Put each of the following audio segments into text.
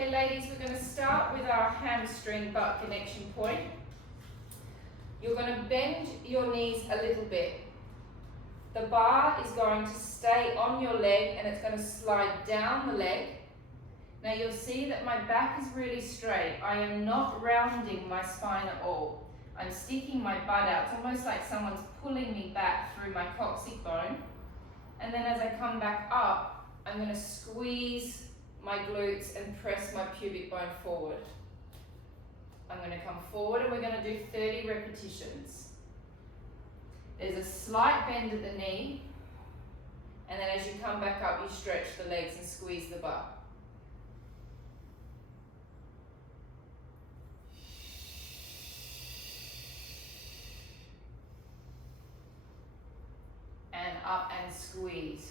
Okay, ladies, we're going to start with our hamstring butt connection point. You're going to bend your knees a little bit. The bar is going to stay on your leg and it's going to slide down the leg. Now you'll see that my back is really straight. I am not rounding my spine at all. I'm sticking my butt out. It's almost like someone's pulling me back through my coccyx bone. And then as I come back up, I'm going to squeeze my glutes and press my pubic bone forward. I'm going to come forward and we're going to do 30 repetitions. There's a slight bend at the knee, and then as you come back up, you stretch the legs and squeeze the butt. And up and squeeze.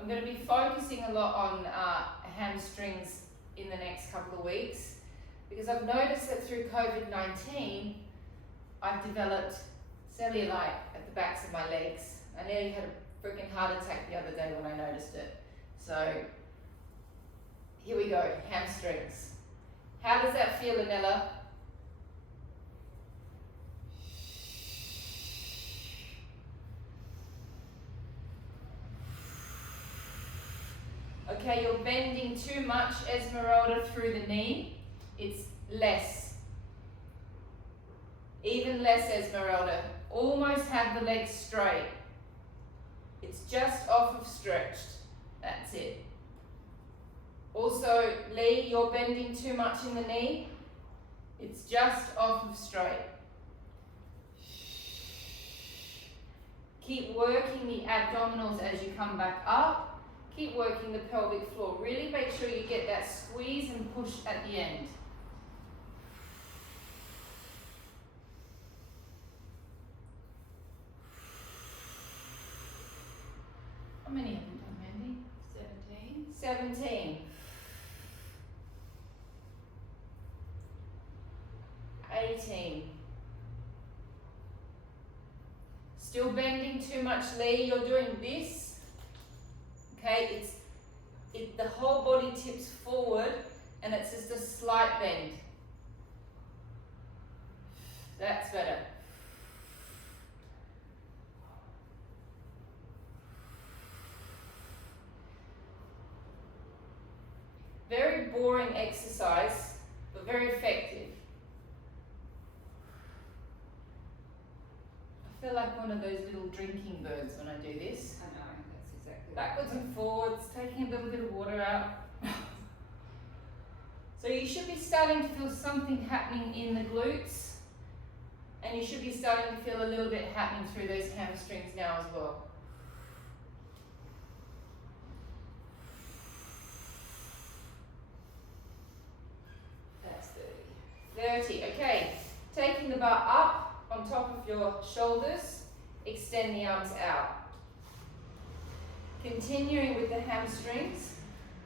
I'm going to be focusing a lot on hamstrings in the next couple of weeks because I've noticed that through COVID-19 I've developed cellulite at the backs of my legs. I nearly had a freaking heart attack the other day when I noticed it. So here we go, hamstrings. How does that feel, Anella? Okay, you're bending too much, Esmeralda, through the knee. It's less. Even less, Esmeralda. Almost have the legs straight. It's just off of stretched. That's it. Also, Lee, you're bending too much in the knee. It's just off of straight. Keep working the abdominals as you come back up. Keep working the pelvic floor. Really make sure you get that squeeze and push at the end. How many have you done, Mandy? 17. 17. 18. Still bending too much, Lee. You're doing this. Okay, the whole body tips forward and it's just a slight bend. That's better. Very boring exercise, but very effective. I feel like one of those little drinking birds when I do this. I know, that's exactly Backwards and forwards, taking a little bit of water out. So you should be starting to feel something happening in the glutes, and you should be starting to feel a little bit happening through those hamstrings now as well. That's 30. 30, okay. Taking the bar up on top of your shoulders, extend the arms out. Continuing with the hamstrings,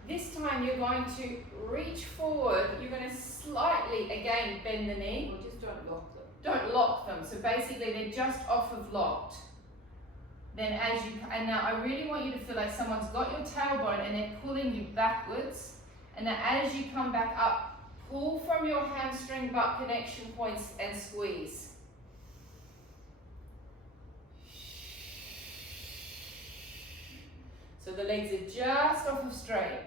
this time you're going to reach forward, you're going to slightly, again, bend the knee. Or just don't lock them. Don't lock them, so basically they're just off of locked. Then and now I really want you to feel like someone's got your tailbone and they're pulling you backwards. And now as you come back up, pull from your hamstring butt connection points and squeeze. So the legs are just off of straight.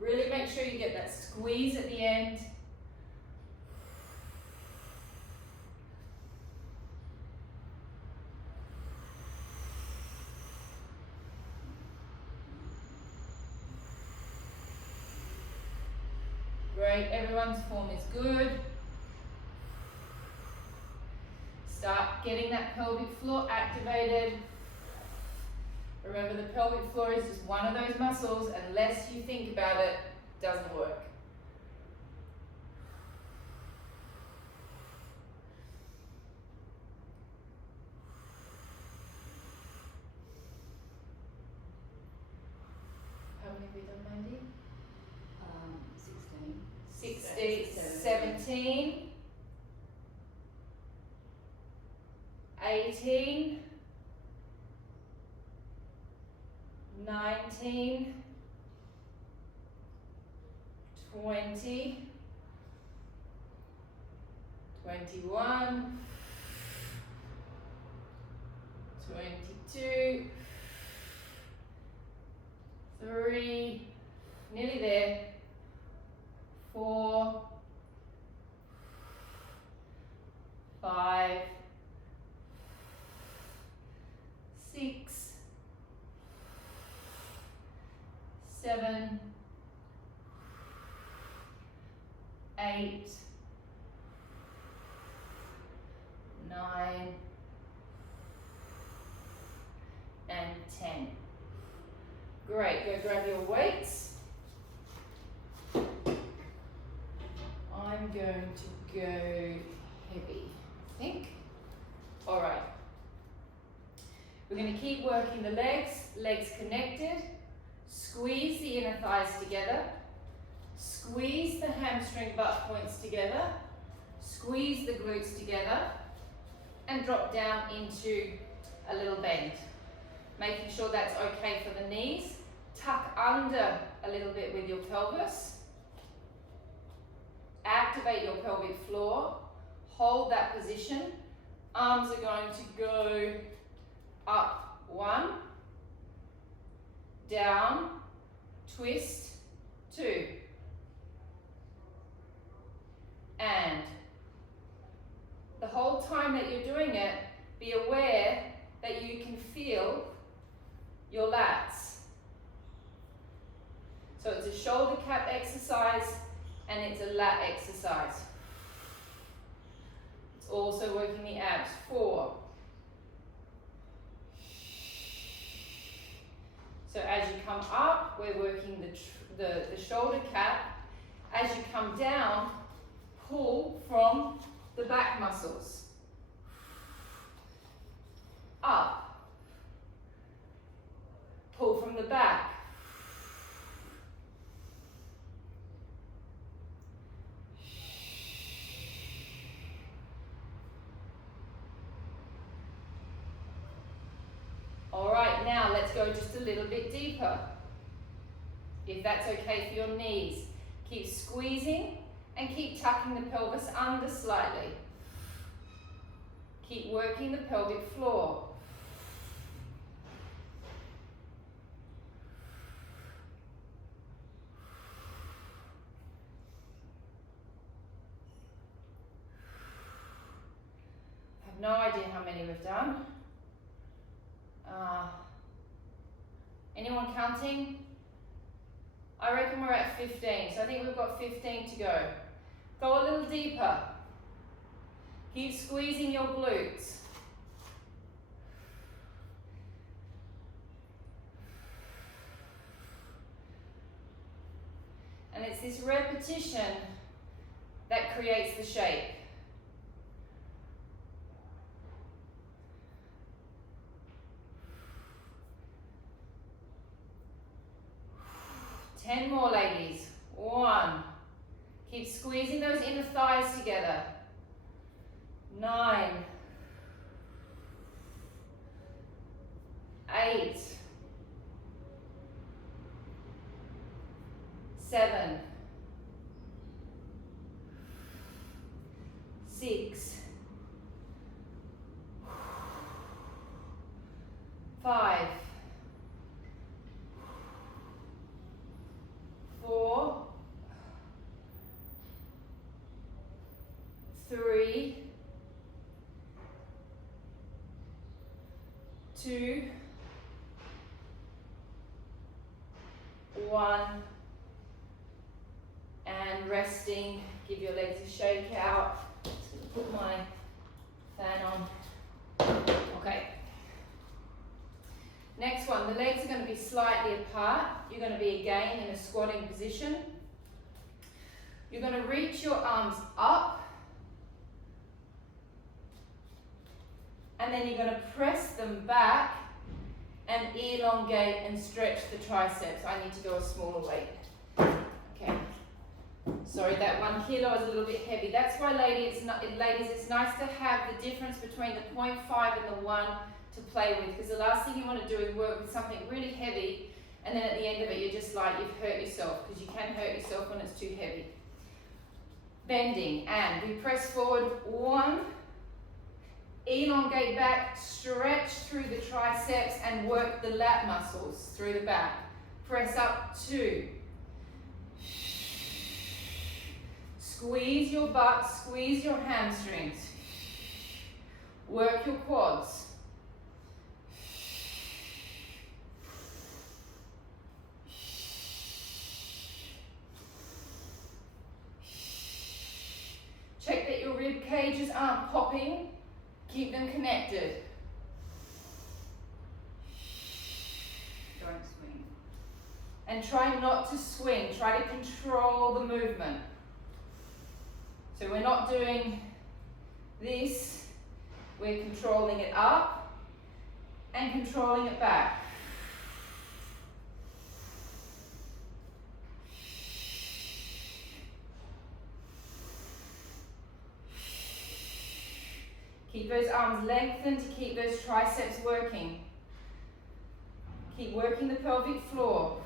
Really make sure you get that squeeze at the end. Great, everyone's form is good. Start getting that pelvic floor activated. Remember, the pelvic floor is just one of those muscles. Unless you think about it, doesn't work. many have we done, Mandy? 16. 17. 18. 19. 20. 21. 22. 3. Nearly there. 4. 5. 6. 7. 8. 9. And 10. Great, go grab your weights. I'm going to go heavy, I think. All right. We're going to keep working the legs connected. Squeeze the inner thighs together. Squeeze the hamstring butt points together. Squeeze the glutes together. And drop down into a little bend. Making sure that's okay for the knees. Tuck under a little bit with your pelvis. Activate your pelvic floor. Hold that position. Arms are going to go up 1, down, twist, 2. And the whole time that you're doing it, be aware that you can feel your lats. So it's a shoulder cap exercise and it's a lat exercise. It's also working the abs. 4. So as you come up, we're working the shoulder cap. As you come down, pull from the back muscles. Up. Pull from the back. All right, now let's go just a little bit deeper. If that's okay for your knees, keep squeezing and keep tucking the pelvis under slightly. Keep working the pelvic floor. I have no idea how many we've done. Anyone counting? I reckon we're at 15, so I think we've got 15 to go. Go a little deeper. Keep squeezing your glutes. And it's this repetition that creates the shape. Ten more, ladies. 1. Keep squeezing those inner thighs together. 9. 8. 7. 6. 5. 4. 3. 2. 1. And resting. Give your legs a shake out. Just gonna put my fan on. Okay. Next one, the legs are going to be slightly apart. You're going to be again in a squatting position. You're going to reach your arms up. And then you're going to press them back and elongate and stretch the triceps. I need to go a smaller weight. Okay. Sorry, that 1 kilo is a little bit heavy. That's why, ladies, it's nice to have the difference between the 0.5 and the 1 to play with, because the last thing you want to do is work with something really heavy, and then at the end of it, you're just like, you've hurt yourself, because you can hurt yourself when it's too heavy. Bending, and we press forward, 1, elongate back, stretch through the triceps and work the lat muscles through the back. Press up, 2. Squeeze your butt, squeeze your hamstrings. Work your quads. Check that your rib cages aren't popping. Keep them connected. Don't swing. And try not to swing. Try to control the movement. So we're not doing this. We're controlling it up and controlling it back. Keep those arms lengthened to keep those triceps working. Keep working the pelvic floor.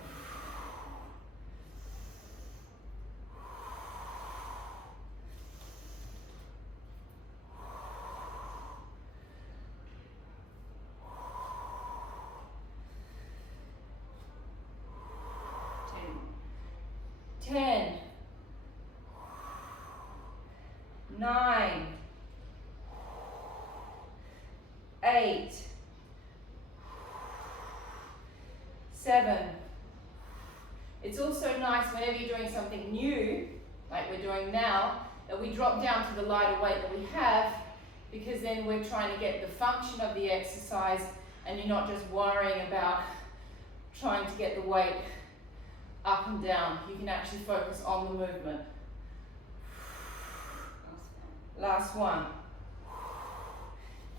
Ten, 9, 8, 7. It's also nice whenever you're doing something new, like we're doing now, that we drop down to the lighter weight that we have, because then we're trying to get the function of the exercise and you're not just worrying about trying to get the weight up and down. You can actually focus on the movement. Last one.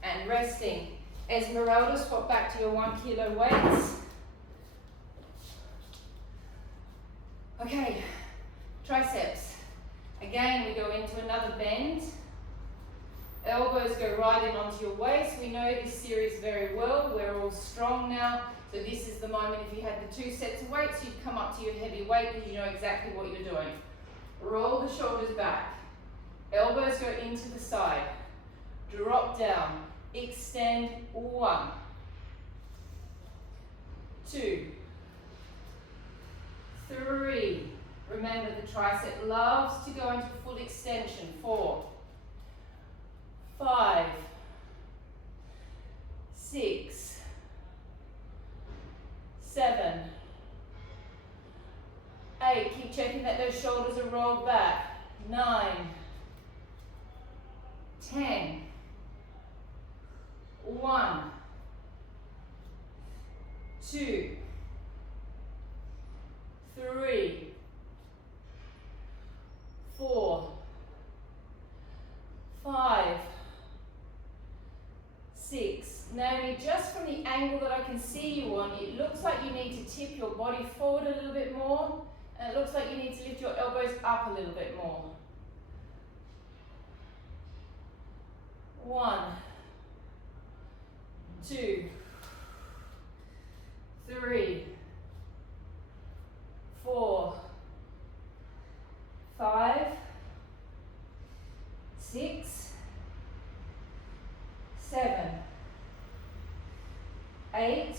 And resting. Esmeralda, swap back to your 1 kilo weights. Okay, triceps. Again, we go into another bend. Elbows go right in onto your waist. We know this series very well. We're all strong now. So this is the moment, if you had the 2 sets of weights, you'd come up to your heavy weight because you know exactly what you're doing. Roll the shoulders back. Elbows go into the side. Drop down. Extend. 1, 2, 3. Remember, the tricep loves to go into full extension. 4, 5, 6, 7, 8. Keep checking that those shoulders are rolled back. 9, 10. 1, 2, 3, 4, 5, 6. Naomi, just from the angle that I can see you on, it looks like you need to tip your body forward a little bit more, and it looks like you need to lift your elbows up a little bit more. 1, 2, 3, 4, 5, 6, 7, 8,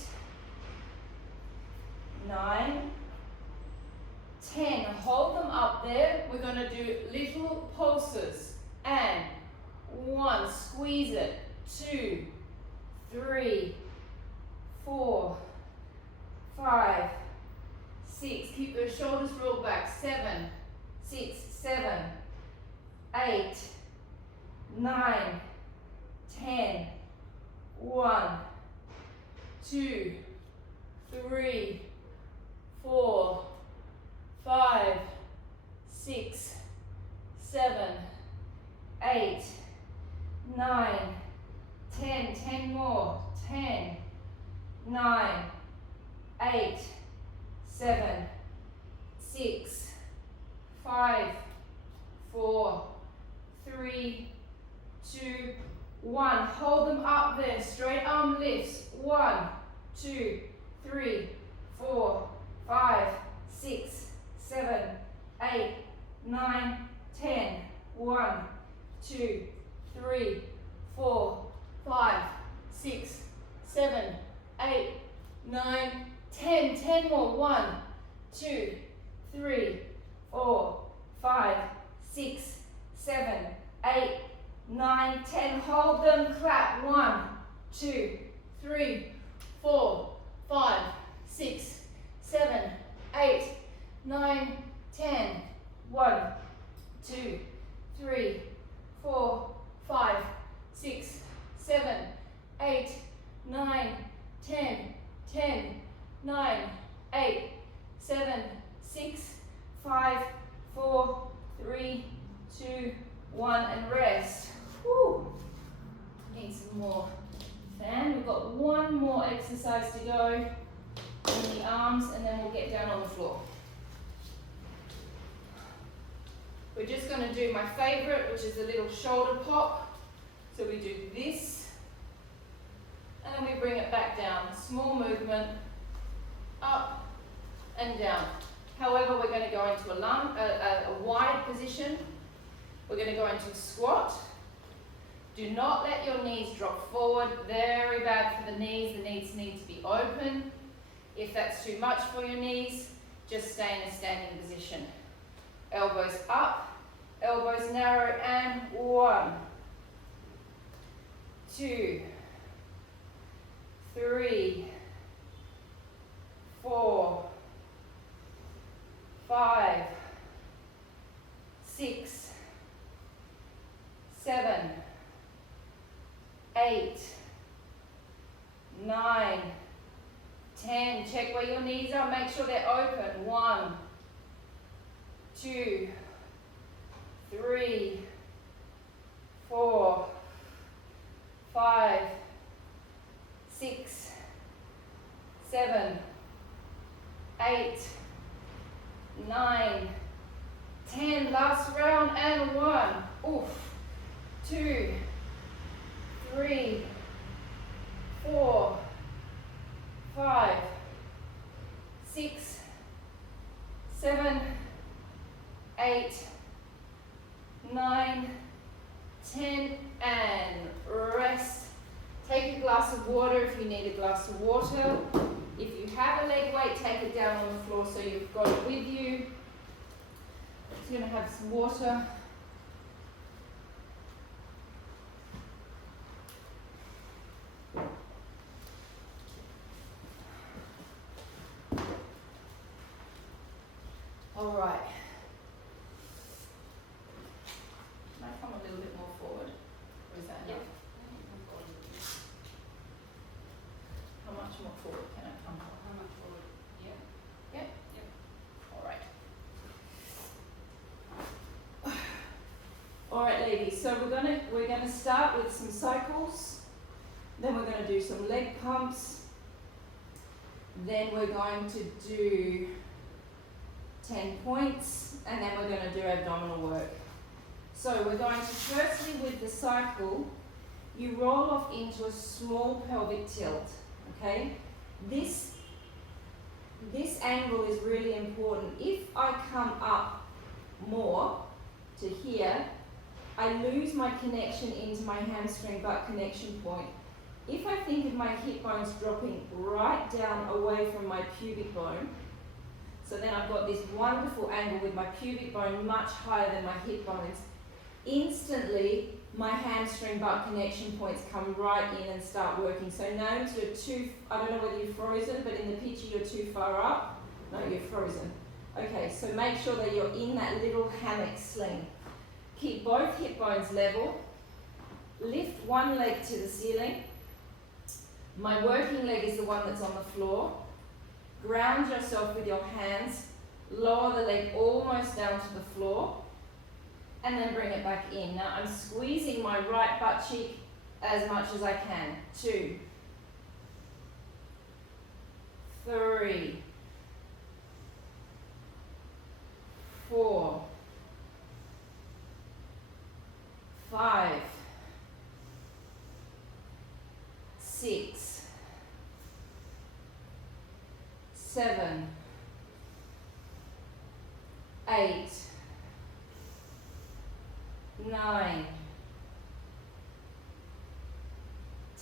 9, 10. Hold them up there. We're going to do little pulses. And 1, squeeze it. 2, 3, 4, 5, 6. Keep those shoulders rolled back. 7, 6, 7, 8, 9, 10. 1, 2, 3, 4, 5, 6, 7, 8, 9, 10. 10 more. 10, 9, 8, 7, 6, 5, 4, 3, 2, 1. Hold them up there. Straight arm lifts. 1, 2, 3, 4, 5, 6, 7, 8, 9, 10. 1, 2, 3, 4, 5, 6, 7, 8, 9, 10. 10 more. 1, 2, 3, 4, 5, 6, 7, 8, 9, 10. Hold them. Clap. 1, 2, 3, 4, 5, 6, 7, 8, 9, 10. 1, 2, 3, 4, 5, 6, 7, 8, 9, 10. 10, 9, 8, 7, 6, 5, 4, 3, 2, 1, and rest. Whew. Need some more fan. We've got one more exercise to go in the arms, and then we'll get down on the floor. We're just going to do my favorite, which is a little shoulder pop. So we do this, and then we bring it back down. Small movement, up and down. However, we're going to go into a wide position. We're going to go into a squat. Do not let your knees drop forward. Very bad for the knees. The knees need to be open. If that's too much for your knees, just stay in a standing position. Elbows up, elbows narrow, and 1, 2, 3, 4, 5, 6, 7, 8, 9, 10. Check where your knees are. Make sure they're open. 1, 2, 3, 4, 5, 6, 7, 8, 9, 10. Last round, and 1. Oof. 2, 3, 4, 5, 6, 7, 8, 9, 10, and rest. Take a glass of water if you need a glass of water. If you have a leg weight, take it down on the floor so you've got it with you. Just going to have some water. All right. Can I come a little bit more forward? Or is that enough? How much more forward can I come? How much forward? Yeah. Yep. Yep. All right. All right, ladies. So we're gonna start with some cycles. Then we're gonna do some leg pumps. Then we're going to do 10 points, and then we're going to do abdominal work. So we're going to firstly, with the cycle, you roll off into a small pelvic tilt, okay? This angle is really important. If I come up more to here, I lose my connection into my hamstring butt connection point. If I think of my hip bones dropping right down away from my pubic bone, so then I've got this wonderful angle with my pubic bone much higher than my hip bones. Instantly, my hamstring butt connection points come right in and start working. So gnomes, you're too, I don't know whether you're frozen, but in the picture you're too far up. No, you're frozen. Okay, so make sure that you're in that little hammock sling. Keep both hip bones level. Lift one leg to the ceiling. My working leg is the one that's on the floor. Ground yourself with your hands, lower the leg almost down to the floor, and then bring it back in. Now I'm squeezing my right butt cheek as much as I can. 2, 3, 4, 5, 6, 7, 8, 9,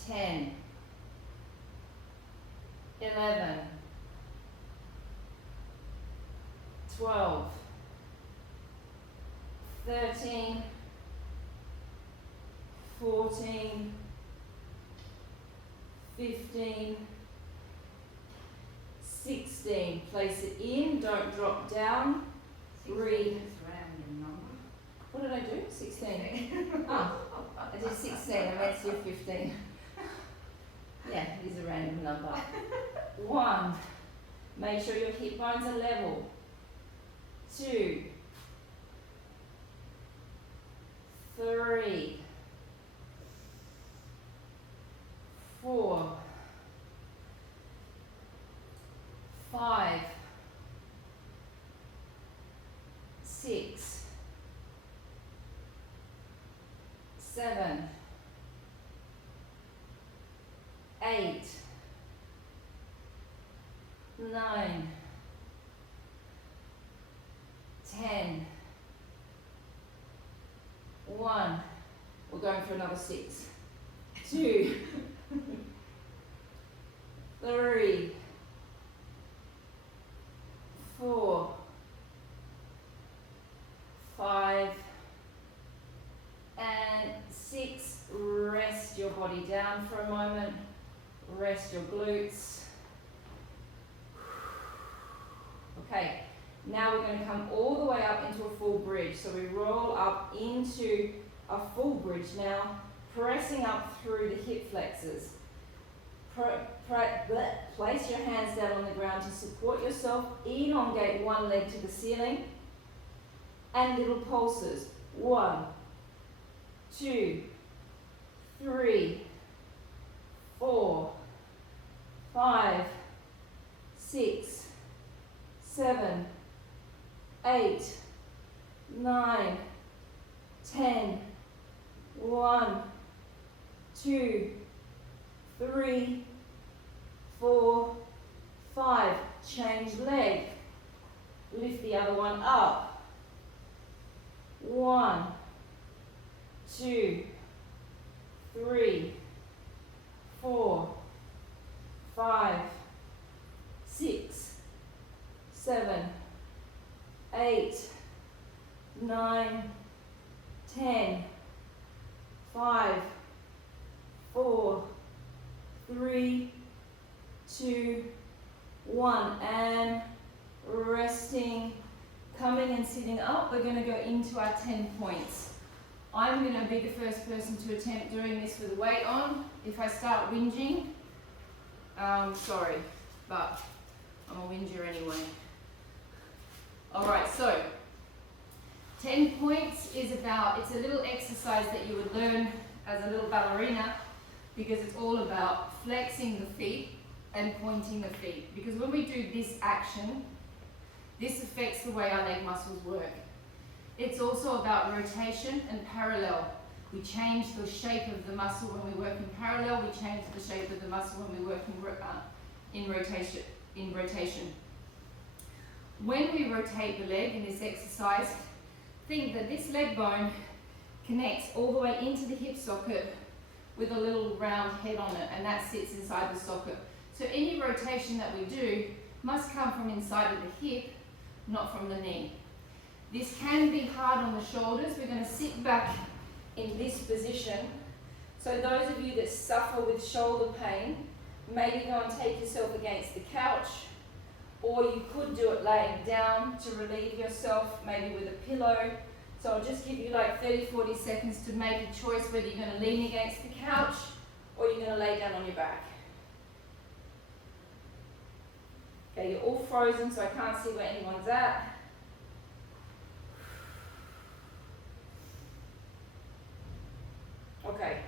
10, 11, 12, 13, 14, 15, 16. Place it in, don't drop down. 3. What did I do? 16. Oh, I did 16. I meant to do 15. Yeah, it is a random number. 1. Make sure your hip bones are level. 2, 3, 4, 5, 6, 7, 8, 9, 10, 1. We're going for another 6. 2, 3, 4, 5, and 6. Rest your body down for a moment. Rest your glutes. Okay, now we're going to come all the way up into a full bridge. So we roll up into a full bridge now, pressing up through the hip flexors. Place your hands down on the ground to support yourself. Elongate one leg to the ceiling. And little pulses. 1, 2, 3, 4, 5, 6, 7, 8, 9, 10, 1, 2, 3, 4, 5. Change leg. Lift the other one up. 1, 2, 3, 4, 5, 6, 7, 8, 9, 10, 5, 4, 3, 2, 1, and resting, coming and sitting up. We're going to go into our 10 points. I'm going to be the first person to attempt doing this with the weight on. If I start whinging, sorry, but I'm a whinger anyway. Alright, so 10 points is about, it's a little exercise that you would learn as a little ballerina, because it's all about flexing the feet and pointing the feet. Because when we do this action, this affects the way our leg muscles work. It's also about rotation and parallel. We change the shape of the muscle when we work in parallel. We change the shape of the muscle when we work in rotation. When we rotate the leg in this exercise, think that this leg bone connects all the way into the hip socket with a little round head on it, and that sits inside the socket. So any rotation that we do must come from inside of the hip, not from the knee. This can be hard on the shoulders. We're going to sit back in this position. So those of you that suffer with shoulder pain, maybe go and take yourself against the couch, or you could do it laying down to relieve yourself, maybe with a pillow. So I'll just give you like 30-40 seconds to make a choice whether you're going to lean against the couch or you're going to lay down on your back. Okay, you're all frozen, so I can't see where anyone's at. Okay.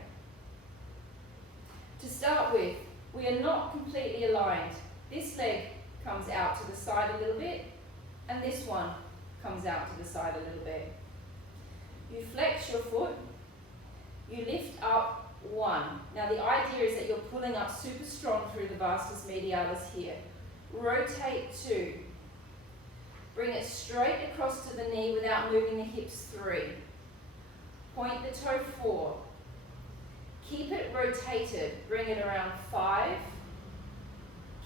To start with, we are not completely aligned. This leg comes out to the side a little bit, and this one comes out to the side a little bit. You flex your foot, you lift up 1. Now the idea is that you're pulling up super strong through the vastus medialis here. Rotate 2. Bring it straight across to the knee without moving the hips 3. Point the toe 4. Keep it rotated, bring it around 5.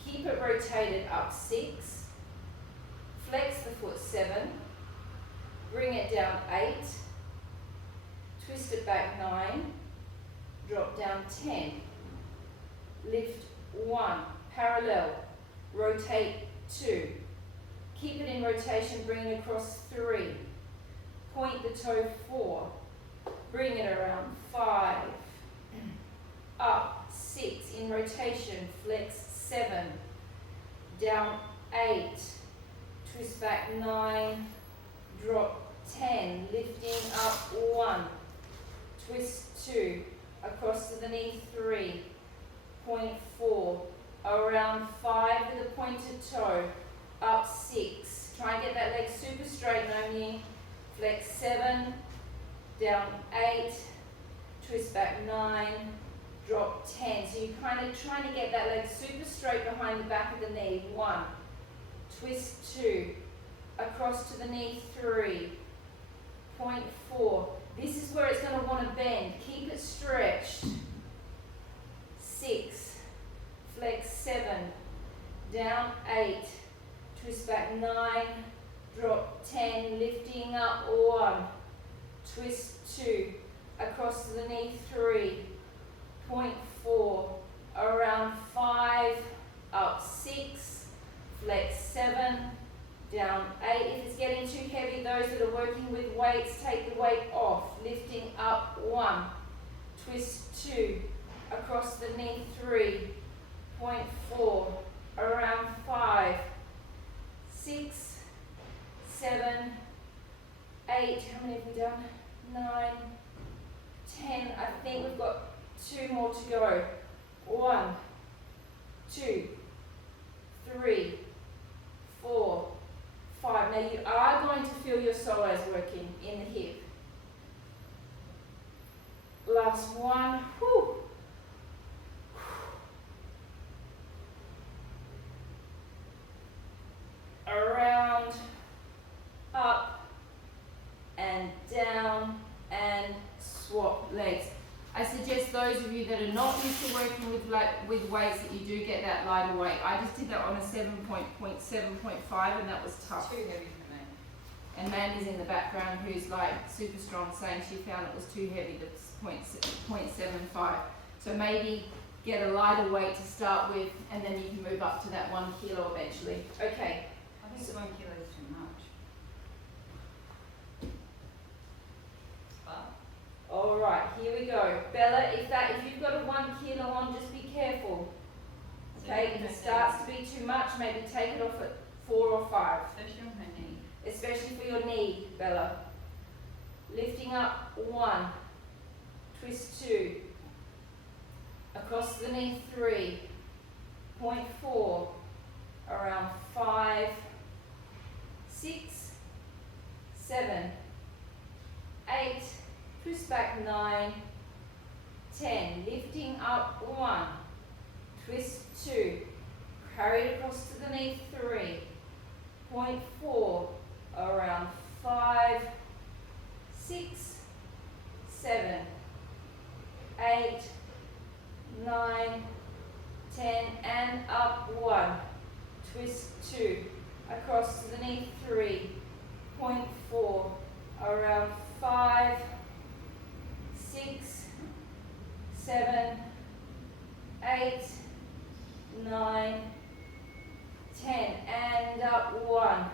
Keep it rotated up 6. Flex the foot 7. Bring it down 8. Twist it back 9. Drop down 10. Lift 1. Parallel. Rotate 2. Keep it in rotation, bring it across 3. Point the toe 4. Bring it around 5. Up 6. In rotation, flex 7. Down 8. Twist back 9. Drop 10. Lifting up 1. Twist 2. Across to the knee 3. Point 4. Around 5 with a pointed toe. Up 6. Try and get that leg super straight, Naomi. Flex 7. Down 8. Twist back 9. Drop 10. So you're kind of trying to get that leg super straight behind the back of the knee. 1. Twist 2. Across to the knee 3. Point 4. This is where it's going to want to bend. Keep it stretched. 6. Flex 7. Down 8. Twist back 9. Drop 10. Lifting up 1. Twist 2. Across to the knee 3. Point 4. Around 5. Up 6. Flex 7. Down 8. If it's getting too heavy, those that are working with weights, take the weight off. Lifting up 1. Twist 2. Across the knee 3. Point 4. Around 5. 6. 7. 8. How many have we done? 9. 10. I think we've got 2 more to go. 1. 2. 3. 4. 5. Now you are going to feel your psoas working in the hip. Last one. Whew. Around, up, and down, and swap legs. I suggest those of you that are not used to working with weights that you do get that lighter weight. I just did that on a 7.5 and that was tough. Too heavy for me. And Mandy's in the background who's like super strong, saying she found it was too heavy, that's 0.75. So maybe get a lighter weight to start with and then you can move up to that 1 kilo eventually. Okay. I think 1 kilo is too much. But All right, here we go. Bella, if you've got a 1 kilo on, just be careful. Okay, if it starts to be too much, maybe take it off at 4 or 5. especially on her knee. Especially for your knee, Bella. Lifting up 1. Twist 2. Across the knee 3. Point 4. Around 5. 6. 7. 8. Twist back 9. 10. Lifting up 1. Twist 2. Carry it across to the knee 3. Point 4. Around 5. 6. 7. 8. 9. 10. And up 1. Twist 2. Across to the knee 3. Point 4. Around 5. 6. 7. 8. 9. 10. And up 1.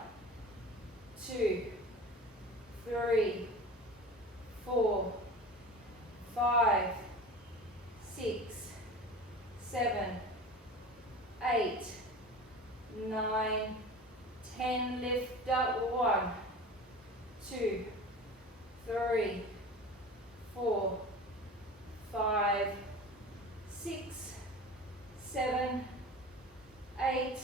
2. 3. 4. 5. 6. 7. 8. 9. 10. Lift up 1. 2. 3. 4. 5. 6. 7. 8.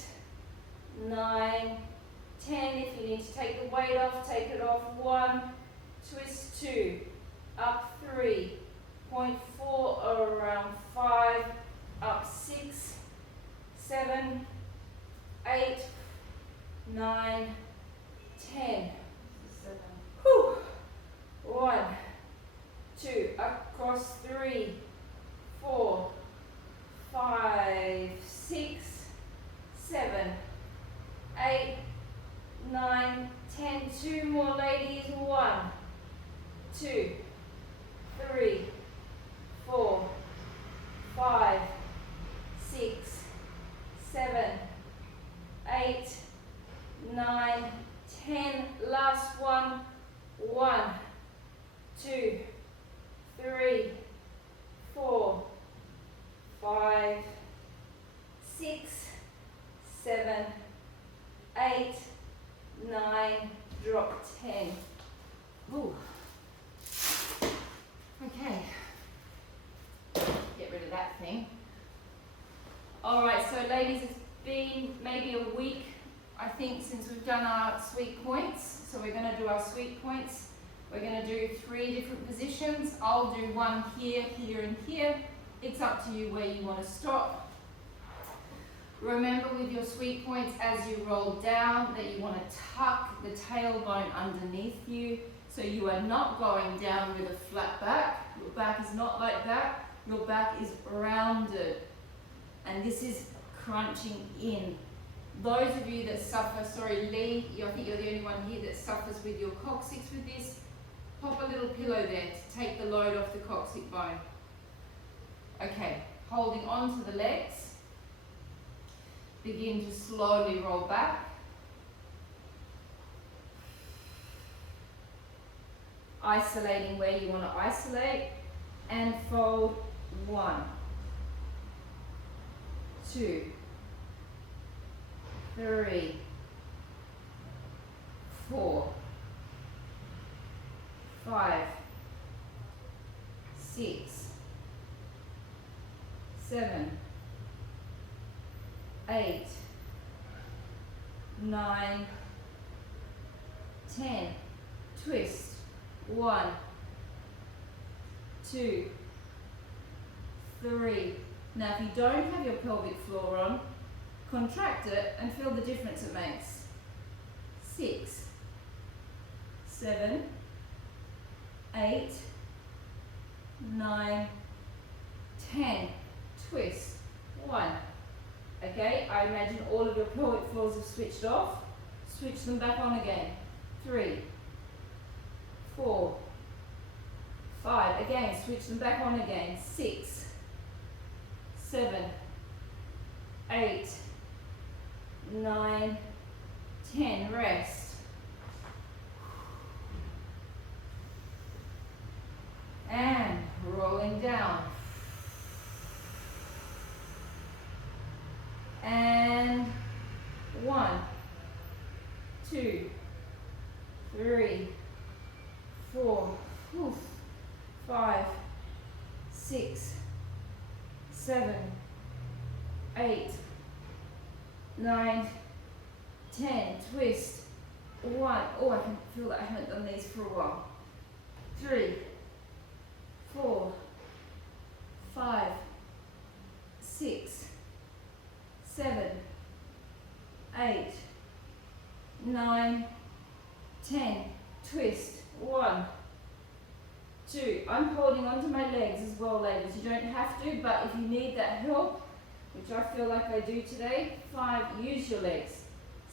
up 3, 0.4 around 5, up 6, 7, 8, 9, 10. 7. Whew. 1, 2, across 3, 4, 5, 6, 7, 8, 9, 10. 2 more, ladies. 1, 2, 3, 4, 5, 6, 7, 8, 9, 10. Last one. 1, 2, 3, 4, 5, 6, 7, 8, 9, drop 10. Ooh. Okay. Get rid of that thing. Alright, so ladies, it's been maybe a week, I think, since we've done our sweet points. So we're going to do our sweet points. We're going to do 3 different positions. I'll do one here, here, and here. It's up to you where you want to stop. Remember with your sweet points, as you roll down, that you want to tuck the tailbone underneath you. So you are not going down with a flat back. Your back is not like that. Your back is rounded. And this is crunching in. Those of you that suffer, sorry Lee, I think you're the only one here that suffers with your coccyx with this, pop a little pillow there to take the load off the coccyx bone. Okay, holding on to the legs, begin to slowly roll back. Isolating where you want to isolate, and fold. 1, 2, 3, 4, 5, 6, 7, 8, 9, 10. Twist. 1, 2, 3. Now if you don't have your pelvic floor on, contract it and feel the difference it makes. 6, 7, 8, 9, 10. Twist. 1. Okay, I imagine all of your pelvic floors have switched off. Switch them back on again. 3, 4, 5. Again, switch them back on again. 6, 7, 8, 9, 10. Rest. And rolling down. And 1, 2, 3, 4, 5, 6, 7, 8, 9, 10. Twist. 1. Oh, I can feel that I haven't done these for a while. 3, 4, 5, 6, 7, 8, 9, 10. Twist. 1, 2. I'm holding onto my legs as well, ladies. You don't have to, but if you need that help, which I feel like I do today, 5. Use your legs.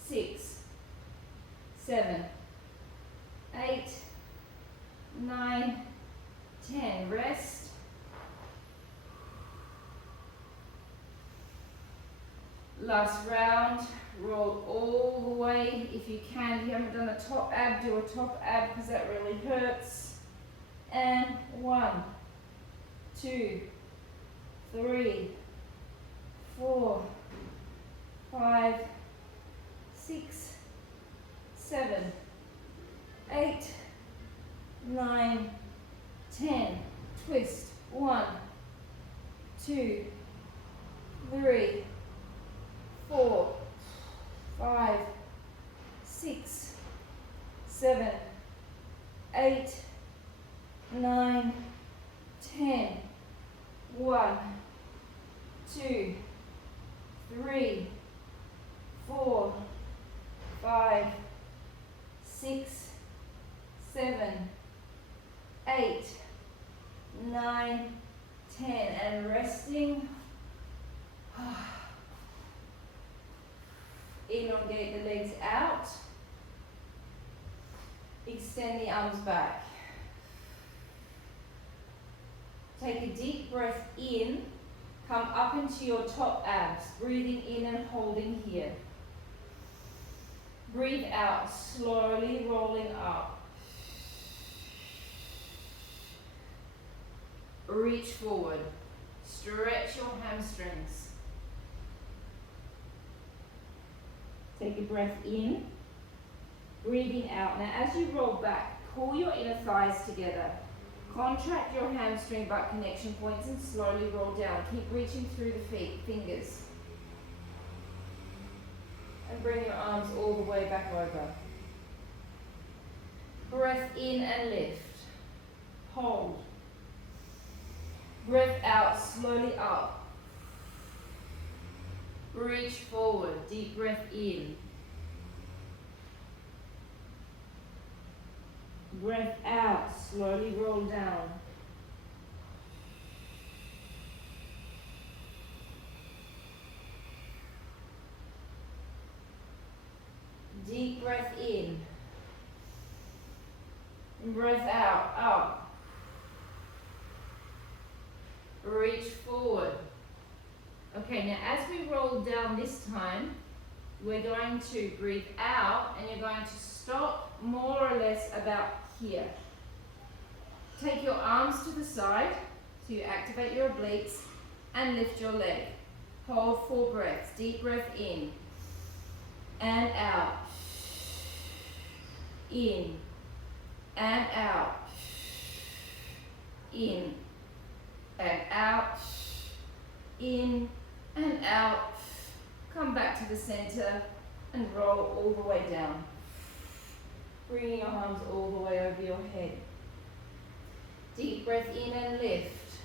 6, 7, 8, 9, 10. Rest. Last round. Roll all the way if you can. If you haven't done a top ab, do a top ab because that really hurts. And 1, 2, 3, 4, 5, 6, 7, 8, 9, 10. Twist. 1, 2, 3, 4, 5, 6, 7, 8, 9, 10. 1, 2, 3, 4, 5, 6, 7, 8, 9, 10. And resting. Elongate the legs out. Extend the arms back. Take a deep breath in. Come up into your top abs. Breathing in and holding here. Breathe out, slowly rolling up. Reach forward. Stretch your hamstrings. Take a breath in. Breathing out. Now as you roll back, pull your inner thighs together. Contract your hamstring butt connection points and slowly roll down. Keep reaching through the feet, fingers. And bring your arms all the way back over. Breath in and lift. Hold. Breath out, slowly up. Reach forward, deep breath in. Breath out, slowly roll down. Deep breath in. Breath out, up. Reach forward. Okay, now as we roll down this time, we're going to breathe out and you're going to stop more or less about here. Take your arms to the side so you activate your obliques and lift your leg. Hold 4 breaths. Deep breath in and out. In and out. In and out. In and out. Come back to the center and roll all the way down. Bringing your arms all the way over your head. Deep breath in and lift.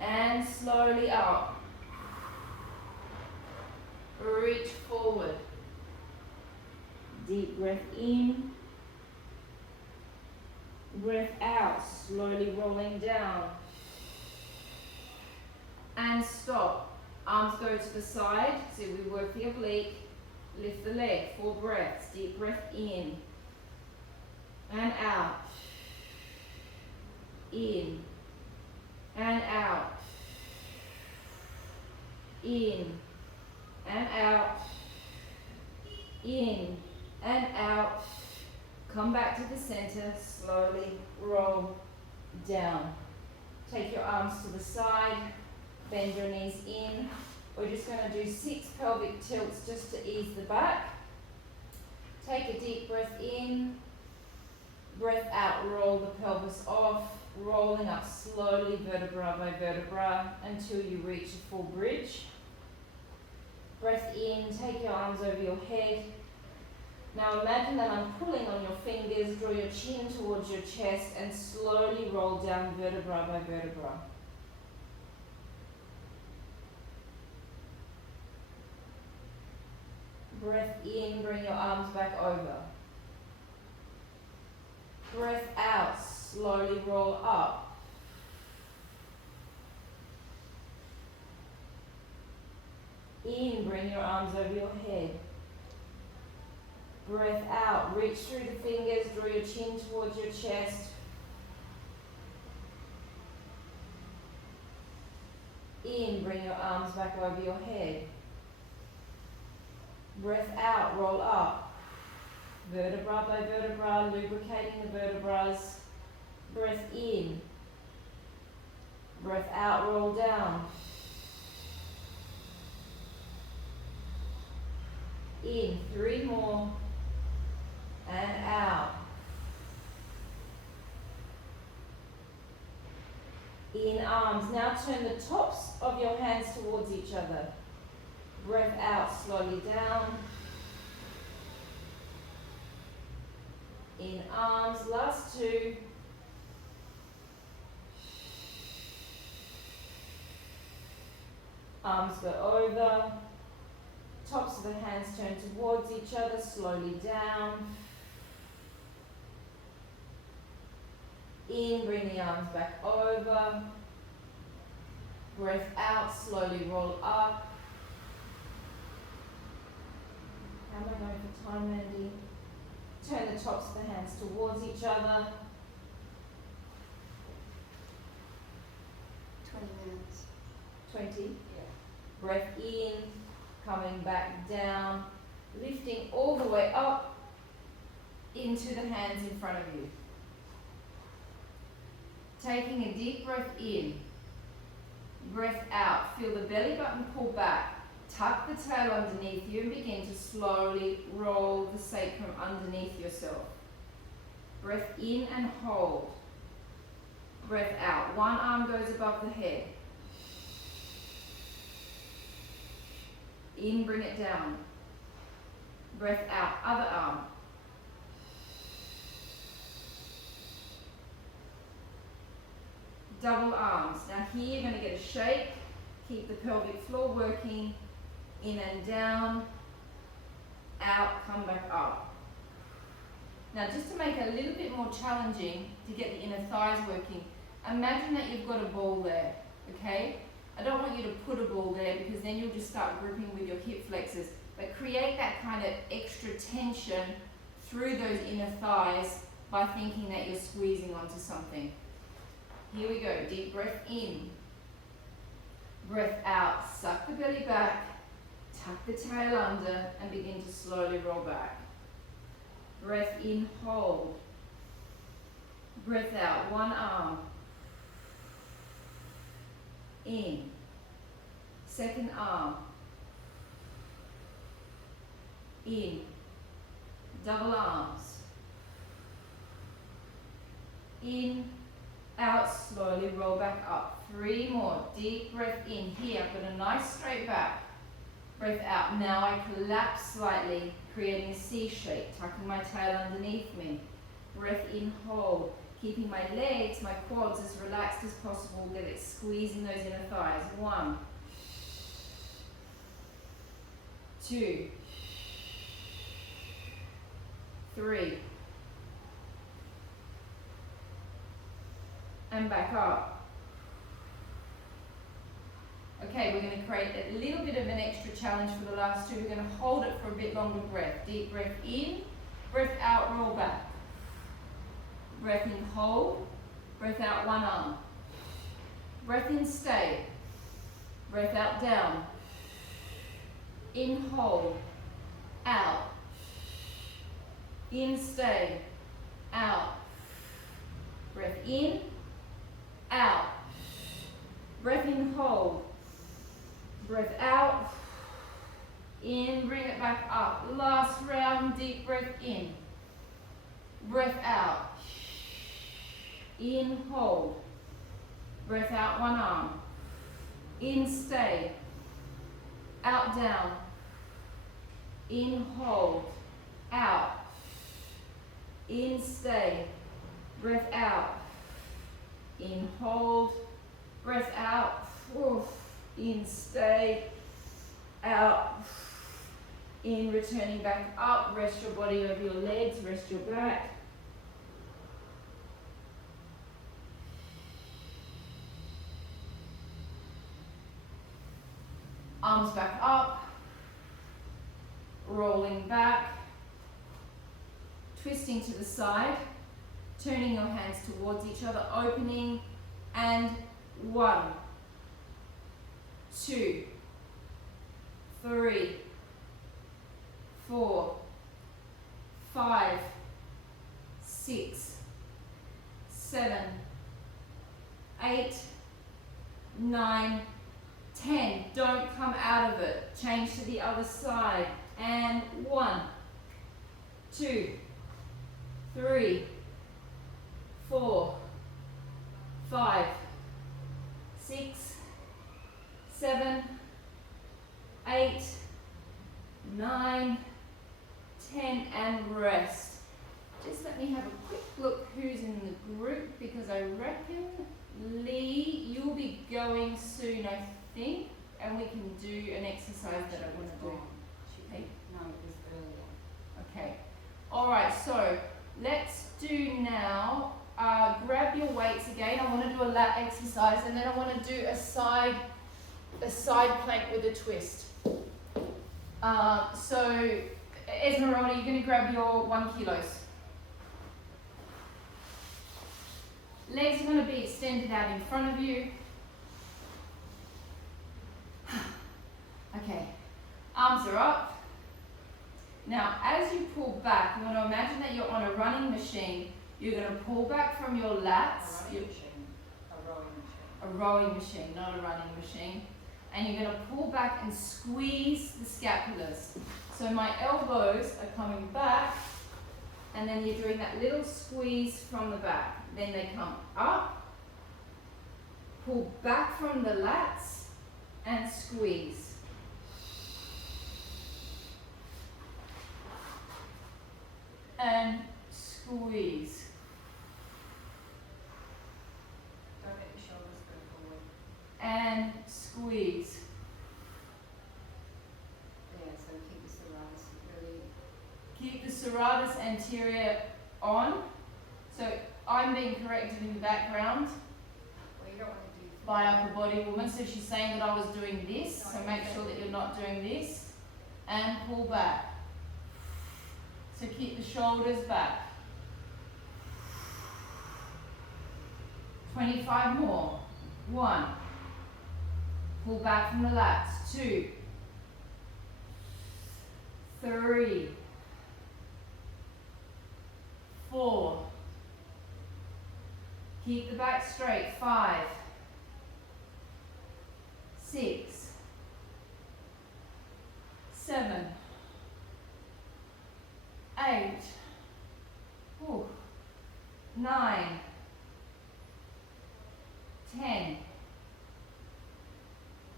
And slowly up. Reach forward. Deep breath in. Breath out, slowly rolling down. And stop. Arms go to the side, so we work the oblique. Lift the leg, 4 breaths. Deep breath in. And out. In. And out. In. And out. In. And out. Come back to the center, slowly roll down. Take your arms to the side, bend your knees in. We're just going to do 6 pelvic tilts just to ease the back. Take a deep breath in, breath out, roll the pelvis off, rolling up slowly vertebra by vertebra until you reach a full bridge. Breath in, take your arms over your head. Now imagine that I'm pulling on your fingers, draw your chin towards your chest and slowly roll down vertebra by vertebra. Breath in, bring your arms back over. Breath out, slowly roll up. In, bring your arms over your head. Breath out, reach through the fingers, draw your chin towards your chest. In, bring your arms back over your head. Breath out, roll up. Vertebra by vertebra, lubricating the vertebrae. Breath in. Breath out, roll down. In, 3 more. And out. In, arms. Now turn the tops of your hands towards each other. Breath out, slowly down. In, arms. Last 2. Arms go over. Tops of the hands turn towards each other, slowly down. In, bring the arms back over. Breath out, slowly roll up. How am I going for time, Mandy? Turn the tops of the hands towards each other. 20 minutes. 20. Yeah. Breath in, coming back down, lifting all the way up into the hands in front of you. Taking a deep breath in, breath out, feel the belly button pull back, tuck the tail underneath you and begin to slowly roll the sacrum underneath yourself. Breath in and hold. Breath out, one arm goes above the head. In, bring it down. Breath out, other arm. Double arms. Now here you're going to get a shake. Keep the pelvic floor working. In and down. Out, come back up. Now just to make it a little bit more challenging to get the inner thighs working, imagine that you've got a ball there, okay? I don't want you to put a ball there because then you'll just start gripping with your hip flexors. But create that kind of extra tension through those inner thighs by thinking that you're squeezing onto something. Here we go, deep breath in. Breath out, suck the belly back, tuck the tail under and begin to slowly roll back. Breath in, hold. Breath out, one arm. In. Second arm. In. Double arms. In. Out, slowly roll back up. 3 more. Deep breath in. Here, I've got a nice straight back. Breath out. Now I collapse slightly, creating a C shape, tucking my tail underneath me. Breath in, hold. Keeping my legs, my quads as relaxed as possible, get it squeezing those inner thighs. 1, 2, 3. And back up. Okay, we're going to create a little bit of an extra challenge for the last 2. We're going to hold it for a bit longer breath. Deep breath in, breath out, roll back. Breath in, hold. Breath out, one arm. Breath in, stay. Breath out, down. In, hold. Out. In, stay. Out. Breath in. Out. Breath in, hold. Breath out. In, bring it back up. Last round, deep breath in. Breath out. In, hold. Breath out, one arm. In, stay. Out, down. In, hold. Out. In, stay. Breath out. In, hold. Breath out. In, stay. Out. In, returning back up. Rest your body over your legs. Rest your back. Arms back up, rolling back, twisting to the side, turning your hands towards each other, opening, and 1, 2, 3, 4, 5, 6, 7, 8, 9, 10. Don't come out of it. Change to the other side. And 1, 2, 3, 4, 5, 6, 7, 8, 9, 10, and rest. Just let me have a quick look who's in the group because I reckon Lee, you'll be going soon, I think. and we can do an exercise that I want to do. Okay? No, it was earlier. Okay. Alright, so let's do now, grab your weights again. I want to do a lat exercise, and then I want to do a side plank with a twist. So Esmeralda, you're going to grab your 1 kilos. Legs are going to be extended out in front of you. Okay, arms are up. Now, as you pull back, you want to imagine that you're on a running machine. You're going to pull back from your lats. A rowing machine, not a running machine. And you're going to pull back and squeeze the scapulars. So my elbows are coming back, and then you're doing that little squeeze from the back. Then they come up, pull back from the lats, and squeeze. And squeeze. Don't let your shoulders go forward. And squeeze. Yeah, so keep the serratus really. Keep the serratus anterior on. So I'm being corrected in the background Well, you don't want to do. by Upper Body Woman. So she's saying that I was doing this. So make sure that you're not doing this. And pull back. So keep the shoulders back. 25 more. 1. Pull back from the lats. 2. 3. 4. Keep the back straight. 5. 6. 7. 8. 9. 10.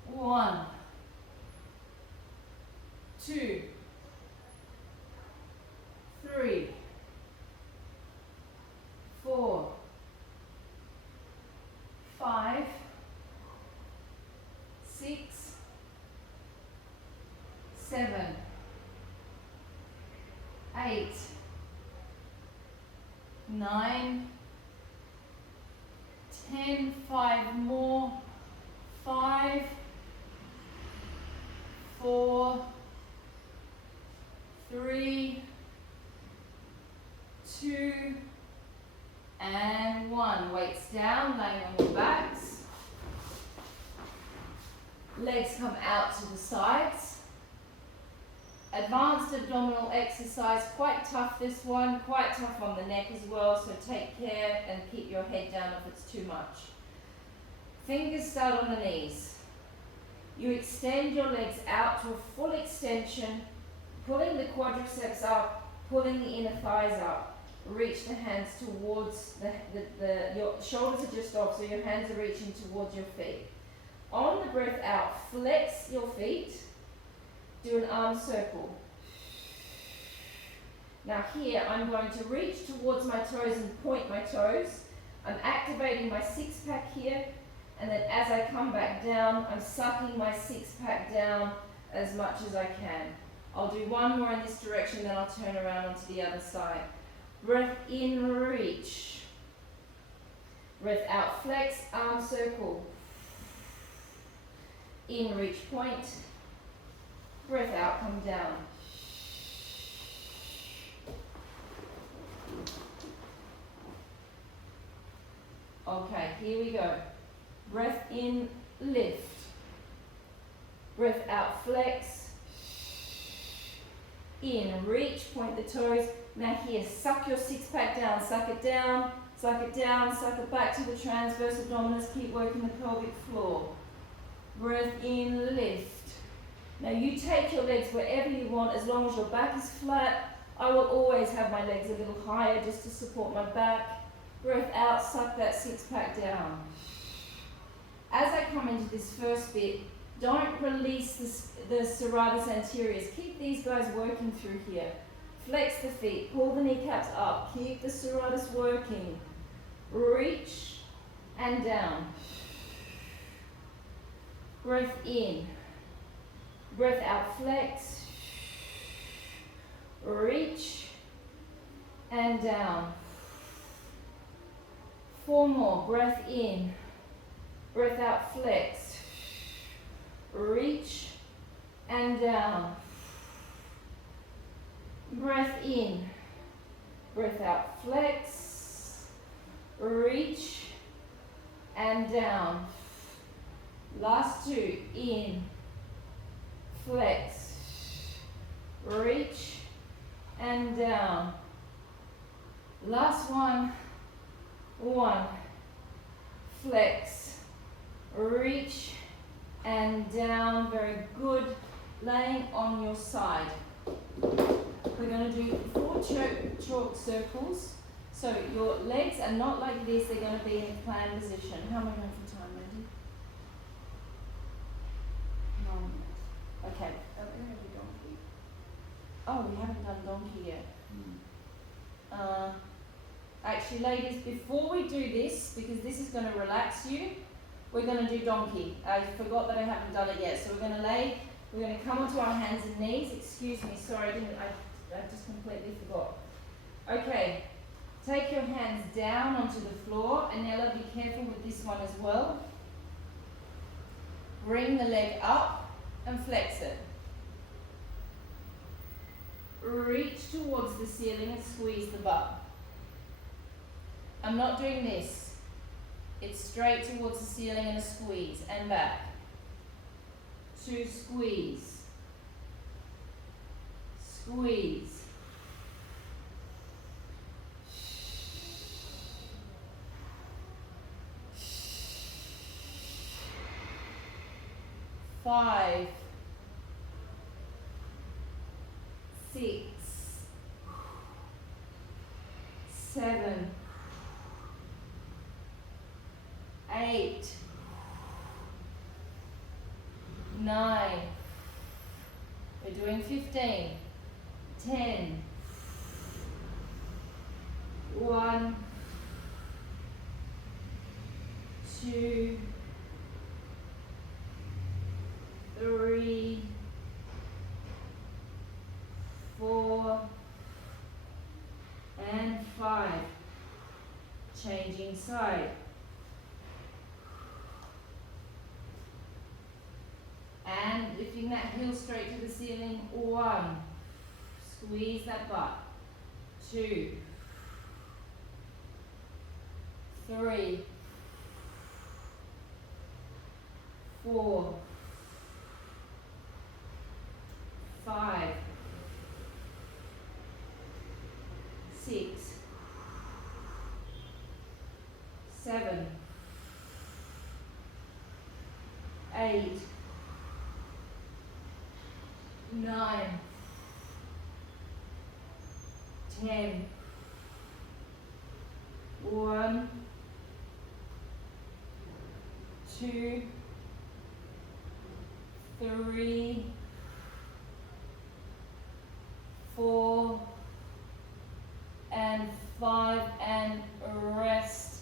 1. 2. 3. 4. 5. 6. 7. 8. 9. 10. 5 more. 5. 4. 3. 2. And 1. Weights down, laying on your backs. Legs come out to the sides. Advanced abdominal exercise, quite tough this one, quite tough on the neck as well, so take care and keep your head down if it's too much. Fingers start on the knees. You extend your legs out to a full extension, pulling the quadriceps up, pulling the inner thighs up. Reach the hands towards your shoulders are just off, so your hands are reaching towards your feet. On the breath out, flex your feet. Do an arm circle. Now here, I'm going to reach towards my toes and point my toes. I'm activating my six-pack here, and then as I come back down, I'm sucking my six-pack down as much as I can. I'll do one more in this direction, then I'll turn around onto the other side. Breath in, reach. Breath out, flex, arm circle. In, reach, point. Breath out, come down. Okay, here we go. Breath in, lift. Breath out, flex. In, reach, point the toes. Now here, suck your six-pack down, suck it down, suck it down, suck it back to the transverse abdominis, keep working the pelvic floor. Breath in, lift. Now you take your legs wherever you want, as long as your back is flat. I will always have my legs a little higher just to support my back. Breath out, suck that six-pack down. As I come into this first bit, don't release the serratus anteriors. Keep these guys working through here. Flex the feet, pull the kneecaps up, keep the serratus working. Reach and down. breath in, breath out, flex, reach, and down. 4 more, breath in, breath out, flex, reach, and down. Breath in, breath out, flex, reach, and down. Last 2, in, flex, reach, and down. Last 1, flex, reach, and down. Very good. Laying on your side. We're going to do 4 chalk circles. So your legs are not like this, they're going to be in a plank position. How am I going for time, Wendy? 9 minutes. Okay. Oh, we're going to do donkey. Oh, we haven't done donkey yet. Actually, ladies, before we do this, because this is going to relax you, we're going to do donkey. I forgot that I haven't done it yet. So we're going to come onto our hands and knees. Excuse me, sorry, I just completely forgot. Okay, take your hands down onto the floor, and Ella, be careful with this one as well. Bring the leg up and flex it. Reach towards the ceiling and squeeze the butt. I'm not doing this. It's straight towards the ceiling and a squeeze, and back. 2, squeeze. Squeeze. 5, 6, 7, 8, 9, we're doing 15, 10, 1, 2, 3, 4, and 5. Changing side. And lifting that heel straight to the ceiling. 1. Squeeze that butt. 2, 3, 4, 5, 6, 7, 8, 9, 10, 1, 2, 3, 4, and 5, and rest.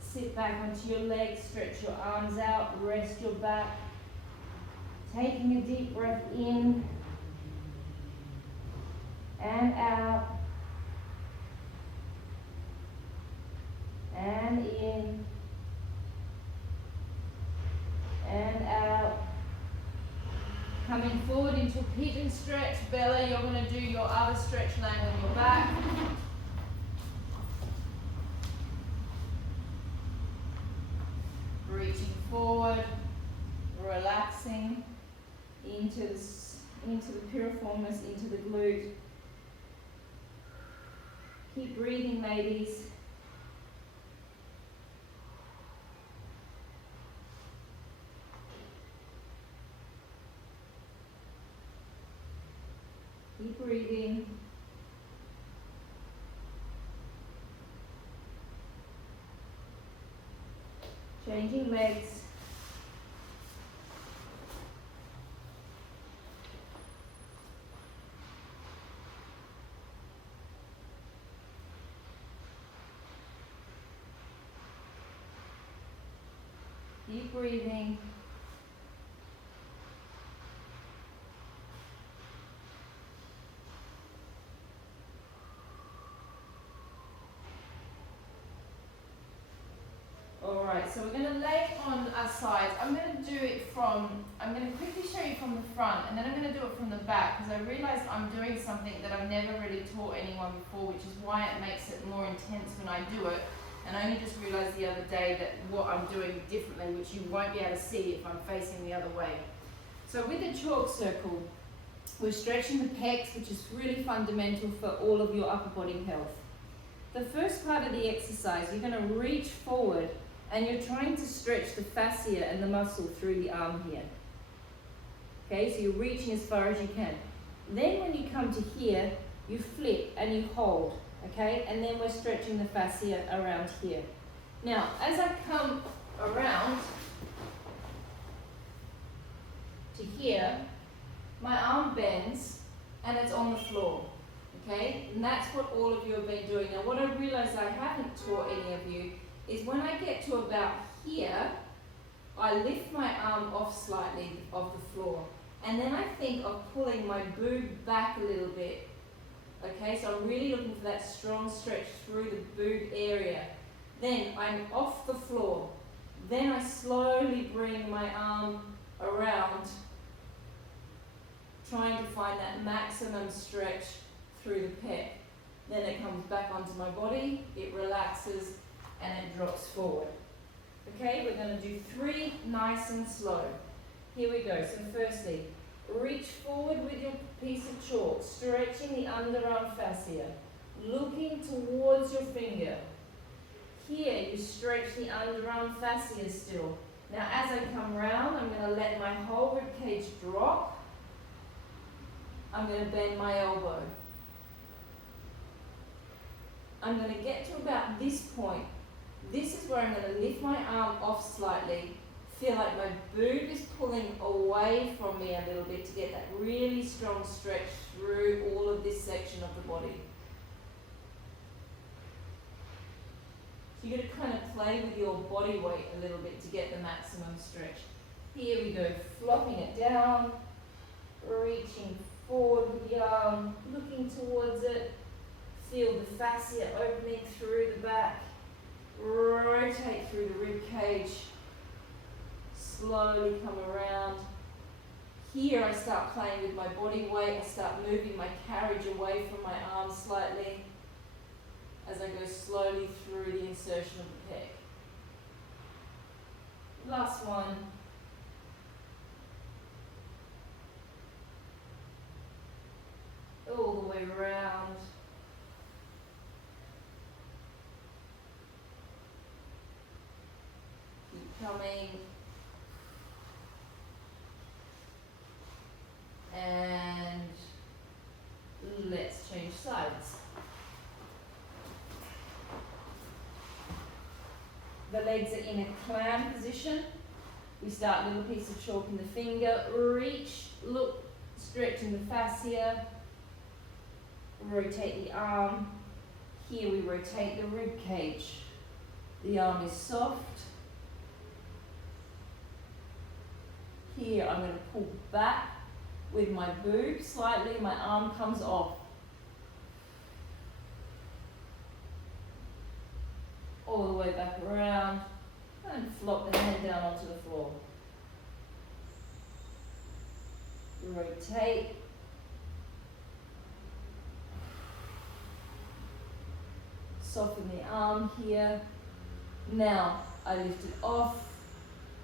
Sit back onto your legs, stretch your arms out, rest your back. Taking a deep breath in and out, and in and out. Coming forward into a pigeon stretch. Bella, you're going to do your other stretch laying on your back. Reaching forward, relaxing into the piriformis, into the glute. Keep breathing, ladies. Keep breathing. Changing legs. Keep breathing. Alright, so we're going to lay it on our sides. I'm going to quickly show you from the front, and then I'm going to do it from the back, because I realize I'm doing something that I've never really taught anyone before, which is why it makes it more intense when I do it. And I only just realized the other day that what I'm doing differently, which you won't be able to see if I'm facing the other way. So with the chalk circle, we're stretching the pecs, which is really fundamental for all of your upper body health. The first part of the exercise, you're going to reach forward and you're trying to stretch the fascia and the muscle through the arm here. Okay, so you're reaching as far as you can. Then when you come to here, you flip and you hold, okay? And then we're stretching the fascia around here. Now, as I come around to here, my arm bends and it's on the floor. Okay, and that's what all of you have been doing. Now what I realise I haven't taught any of you is when I get to about here, I lift my arm off slightly of the floor. And then I think of pulling my boob back a little bit. Okay, so I'm really looking for that strong stretch through the boob area. Then I'm off the floor. Then I slowly bring my arm around, trying to find that maximum stretch through the pec. Then it comes back onto my body, it relaxes, and it drops forward. Okay, we're going to do 3 nice and slow. Here we go. So firstly, reach forward with your piece of chalk, stretching the underarm fascia, looking towards your finger. Here you stretch the underarm fascia still. Now as I come round, I'm going to let my whole rib cage drop. I'm going to bend my elbow. I'm going to get to about this point. This is where I'm going to lift my arm off slightly, feel like my boob is pulling away from me a little bit to get that really strong stretch through all of this section of the body. So you're going to kind of play with your body weight a little bit to get the maximum stretch. Here we go, flopping it down, reaching forward with the arm, looking towards it. Feel the fascia opening through the back. Rotate through the rib cage. Slowly come around. Here I start playing with my body weight. I start moving my carriage away from my arm slightly as I go slowly through the insertion of the pec. Last one. All the way around. Keep coming. And let's change sides. The legs are in a clam position. We start with a piece of chalk in the finger. Reach, look, stretching the fascia. Rotate the arm. Here we rotate the rib cage. The arm is soft. Here I'm going to pull back with my boob slightly. My arm comes off. All the way back around and flop the hand down onto the floor. Rotate. Soften the arm here. Now I lift it off.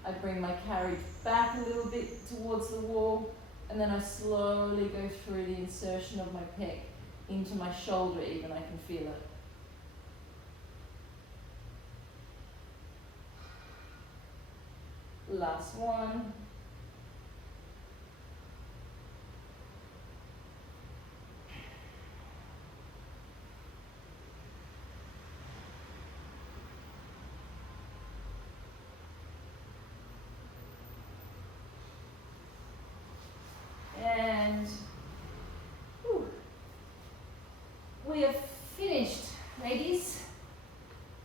I bring my carriage back a little bit towards the wall, and then I slowly go through the insertion of my pec into my shoulder even. I can feel it. Last one. And we have finished, ladies.